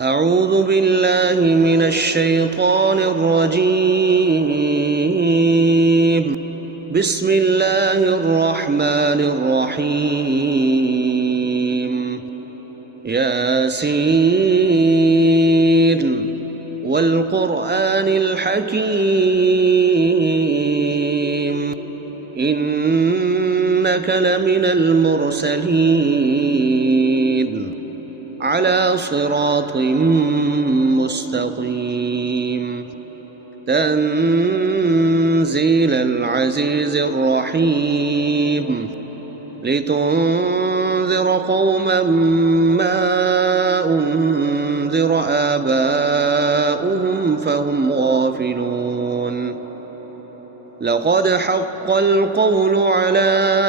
أعوذ بالله من الشيطان الرجيم. بسم الله الرحمن الرحيم. ياسين والقرآن الحكيم إنك لمن المرسلين على صراط مستقيم. تنزيل العزيز الرحيم لتنذر قوما ما أنذر آباؤهم فهم غافلون. لقد حق القول على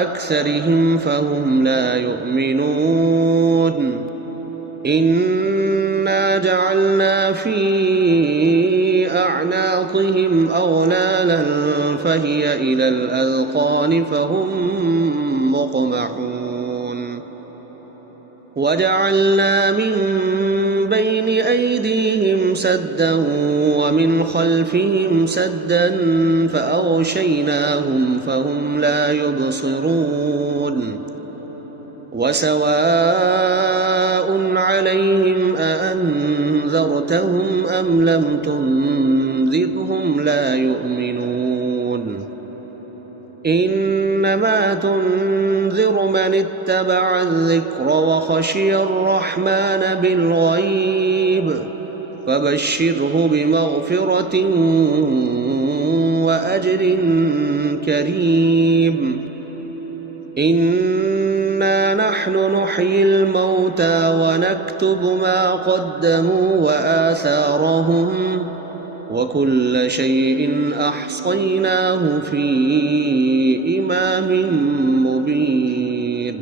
أكثرهم فهم لا يؤمنون. إنا جعلنا في أعناقهم أغلالا فهي إلى الأذقان فهم مقمحون. وجعلنا من بين أيديهم سدا ومن خلفهم سدا فأغشيناهم فهم لا يبصرون. وسواء عليهم أأنذرتهم أم لم تنذرهم لا يؤمنون. إنما تنذر من اتبع الذكر وخشي الرحمن بالغيب فبشره بمغفرة وأجر كريم. إنا نحن نحيي الموتى ونكتب ما قدموا وآثارهم وكل شيء أحصيناه في إمام مبين.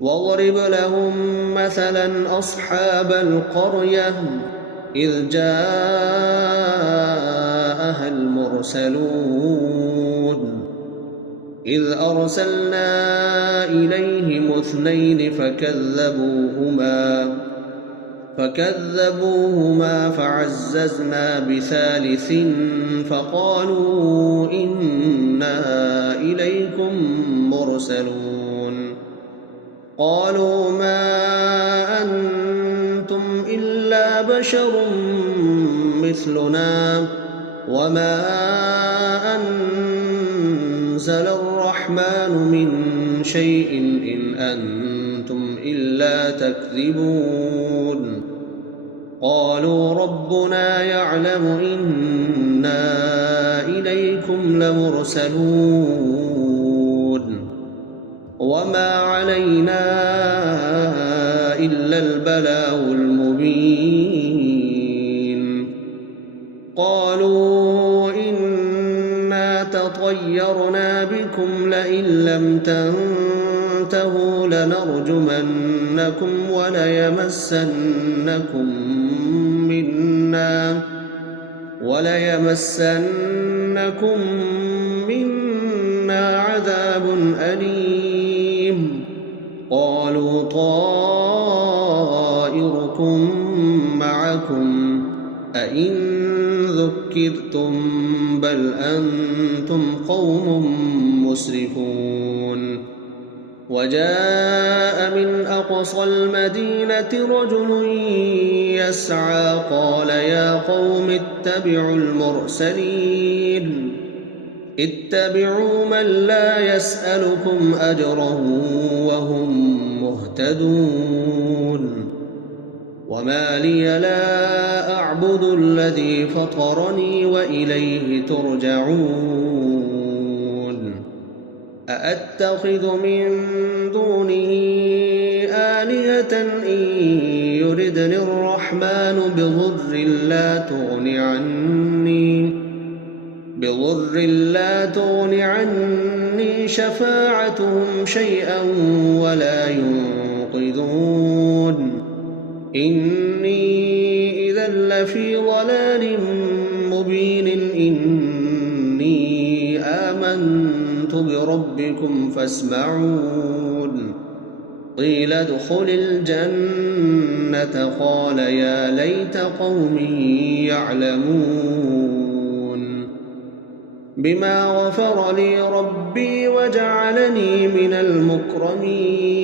واضرب لهم مثلا أصحاب القرية إذ جاءها المرسلون إذ أرسلنا إليهم اثنين فكذبوهما فعززنا بثالث فقالوا إنا إليكم مرسلون. قالوا ما أنتم إلا بشر مثلنا وما أنزل الرحمن من شيء إن أنتم إلا تكذبون. قالوا ربنا يعلم إنا إليكم لمرسلون وما علينا إلا البلاغ المبين. قالوا إنا تطيرنا بكم لئن لم تنتهوا لنرجمنكم وليمسنكم منا عذاب أليم. قالوا طائركم معكم أئن ذكرتم بل أنتم قوم مسرفون. وجاء من أقصى المدينة رجل يسعى قال يا قوم اتبعوا المرسلين اتبعوا من لا يسألكم أجرا وهم مهتدون. وما لي لا أعبد الذي فطرني وإليه ترجعون. أأتخذ من دونه آلهة إن يردني الرحمن بضر لا تغن عني شفاعتهم شيئا ولا ينقذون. إني إذا لفي ضلال مبين. إني آمنت بربكم فاسمعون. قيل ادخل الجنة قال يا ليت قومي يعلمون بما غفر لي ربي وجعلني من المكرمين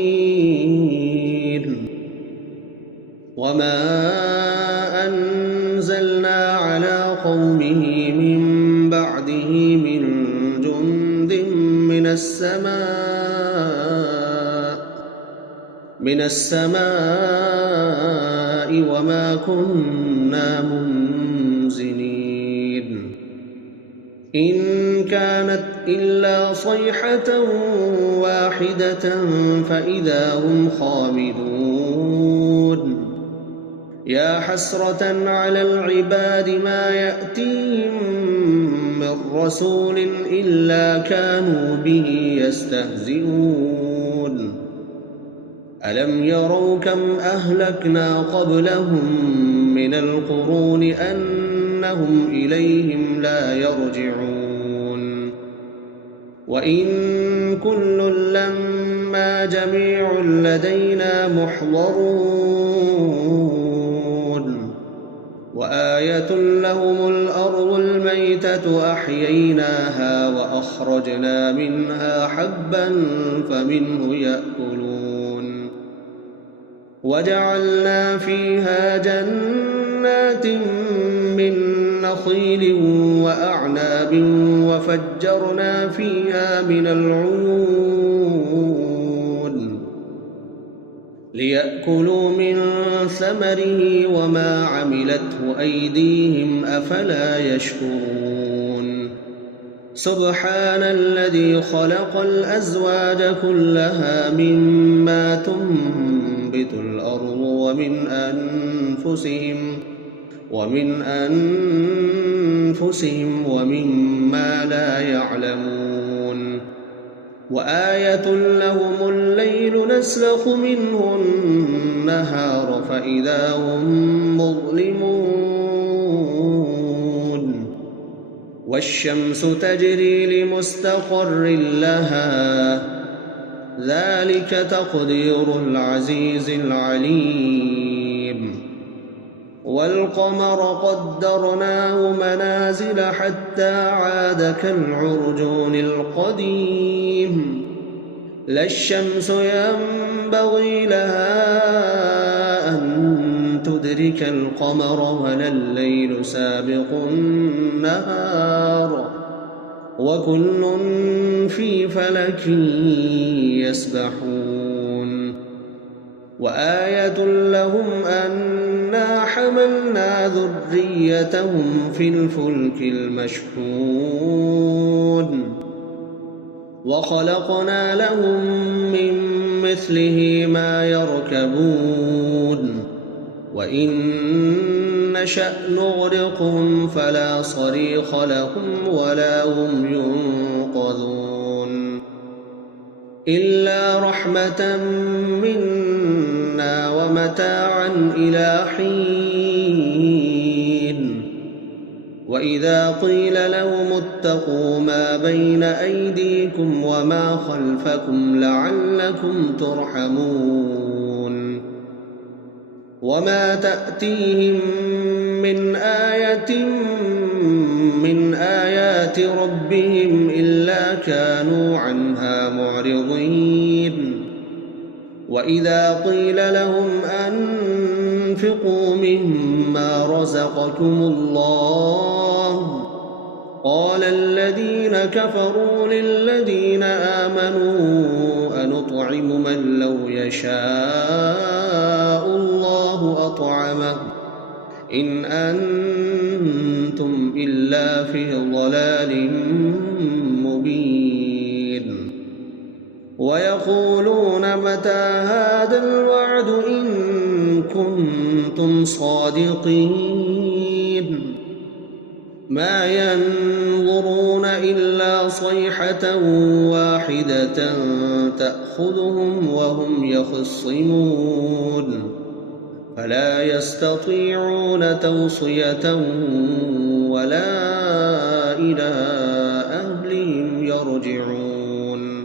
وما أنزلنا على قومه من بعده من جند من السماء وما كنا منزلين إن كانت إلا صيحة واحدة فإذا هم خامدون يا حسرة على العباد ما يأتيهم من رسول إلا كانوا به يستهزئون ألم يروا كم أهلكنا قبلهم من القرون أنهم إليهم لا يرجعون وإن كل لما جميع لدينا محضرون وآية لهم الأرض الميتة أحييناها وأخرجنا منها حبا فمنه يأكلون وجعلنا فيها جنات من نخيل وأعناب وفجرنا فيها من العيون ليأكلوا من ثمره وما عملته أيديهم أفلا يشكرون سبحان الذي خلق الأزواج كلها مما تنبت الأرض ومن أنفسهم ومما لا يعلمون وآية لهم الليل نسلخ منه النهار فإذا هم مظلمون والشمس تجري لمستقر لها ذلك تقدير العزيز العليم والقمر قدرناه منازل حتى عاد كالعرجون القديم لا الشمس ينبغي لها أن تدرك القمر ولا الليل سابق النهار وكل في فلك يسبحون وآية لهم أنا حملنا ذريتهم في الفلك المشحون وخلقنا لهم من مثله ما يركبون وإن نشأ نغرقهم فلا صريخ لهم ولا هم ينقذون إلا رحمة منا ومتاعا إلى حين وإذا قيل لهم اتقوا ما بين أيديكم وما خلفكم لعلكم ترحمون وما تأتيهم من آية من آيات ربهم إلا كانوا عنها معرضين وإذا قيل لهم أنفقوا مما رزقكم الله قال الذين كفروا للذين آمنوا أنطعم من لو يشاء الله أطعمه إن أنتم إلا في ضلال مبين ويقولون متى هذا الوعد إن كنتم صادقين ما ينظرون إلا صيحة واحدة تأخذهم وهم يخصمون فلا يستطيعون توصية ولا إلى أهلهم يرجعون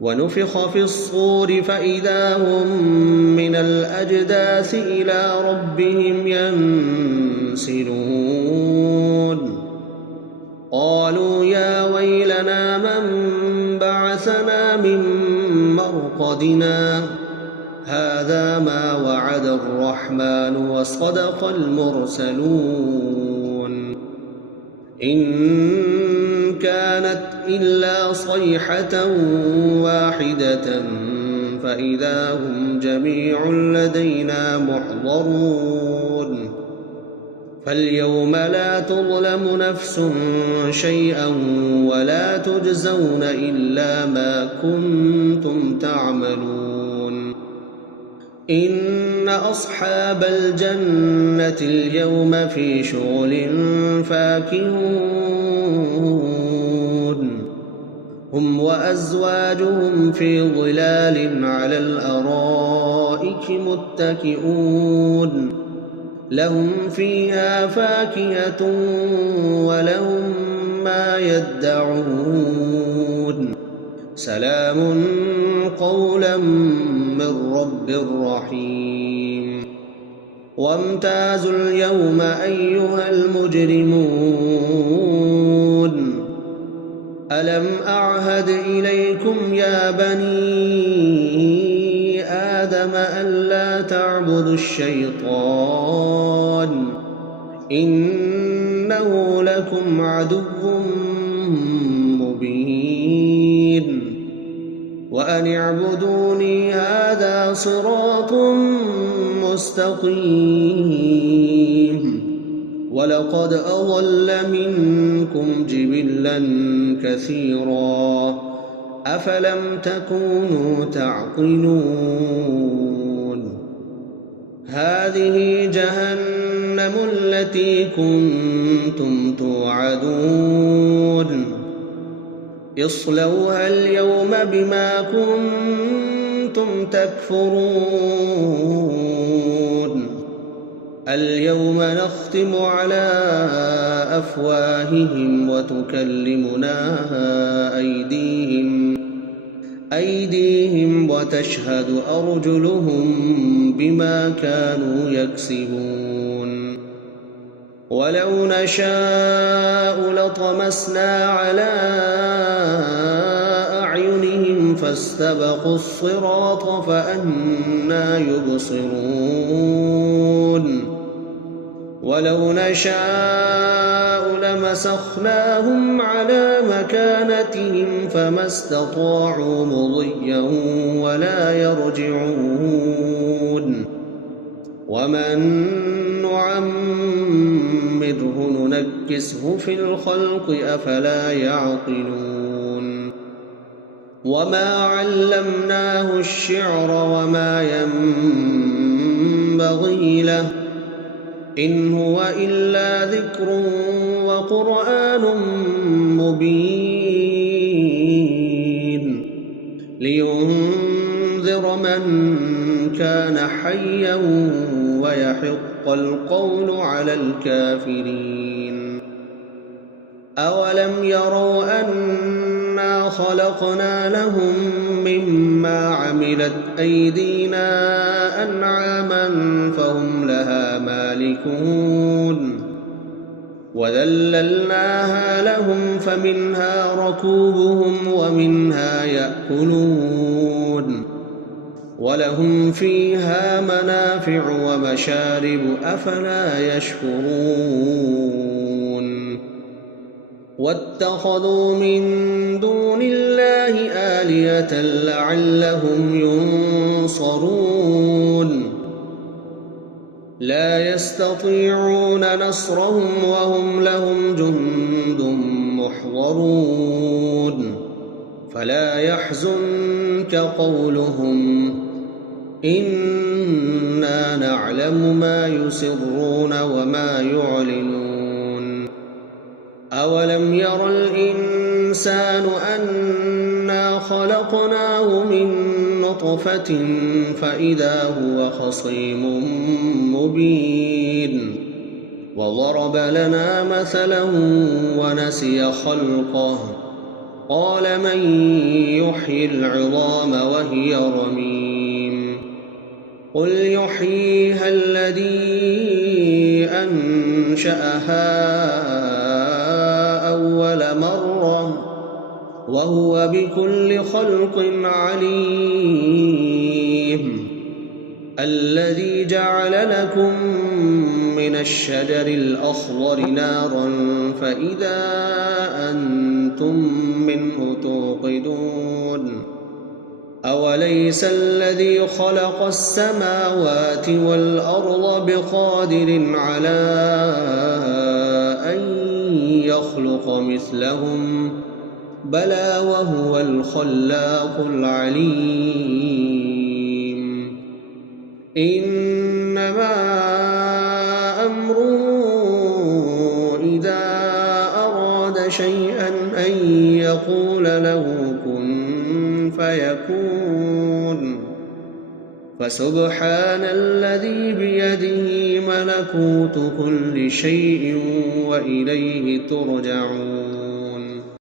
ونفخ في الصور فإذا هم من الأجداث إلى ربهم ينسلون قالوا يا ويلنا من بعثنا من مرقدنا هذا ما وعد الرحمن وصدق المرسلون إن كانت إلا صيحة واحدة فإذا هم جميع لدينا محضرون فاليوم لا تظلم نفس شيئا ولا تجزون إلا ما كنتم تعملون إن أصحاب الجنة اليوم في شغل فاكهون هم وأزواجهم في ظلال على الأرائك متكئون لهم فيها فاكهة ولهم ما يدعون سلام قولا من رب رحيم وامتازوا اليوم أيها المجرمون ألم أعهد إليكم يا بني آدم ألا تعبدوا الشيطان إنه لكم عدو مبين وأن اعبدوني هذا صراط مستقيم ولقد أضل منكم جبلا كثيرا أفلم تكونوا تعقلون هذه جهنم التي كنتم توعدون اصلوها اليوم بما كنتم تكفرون اليوم نختم على أفواههم وتكلمنا أيديهم وتشهد أرجلهم بما كانوا يكسبون ولو نشاء لطمسنا على أعينهم فاستبقوا الصراط فأنى يبصرون ولو نشاء لمسخناهم على مكانتهم فما استطاعوا مضيا ولا يرجعون ومن نعمره ننكسه في الخلق أفلا يعقلون وما علمناه الشعر وما ينبغي له إن هو إلا ذكر وقرآن مبين لينذر من كان حيا ويحق القول على الكافرين أولم يروا أنا خلقنا لهم مما عملت أيدينا أنعاما فهم لها مالكون وذللناها لهم فمنها ركوبهم ومنها يأكلون ولهم فيها منافع ومشارب أفلا يشكرون واتخذوا من دون الله آلهة لعلهم ينصرون لا يستطيعون نصرهم وهم لهم جند محضرون فلا يحزنك قولهم إنا نعلم ما يسرون وما يعلنون أولم ير الإنسان أنا خلقناه من نطفة فإذا هو خصيم مبين وضرب لنا مثلا ونسي خلقه قال من يحيي العظام وهي رميم قل يحييها الذي أنشأها أول مرة وهو بكل خلق عليم الذي جعل لكم من الشجر الأخضر نارا فإذا أنتم منه توقدون أوليس الذي خلق السماوات والأرض بقادر على أن يخلق مثلهم بلى وهو الخلاق العليم إنما أمره إذا أراد شيئا أن يقول له كن فيكون فسبحان الذي بيده ملكوت كل شيء وإليه ترجعون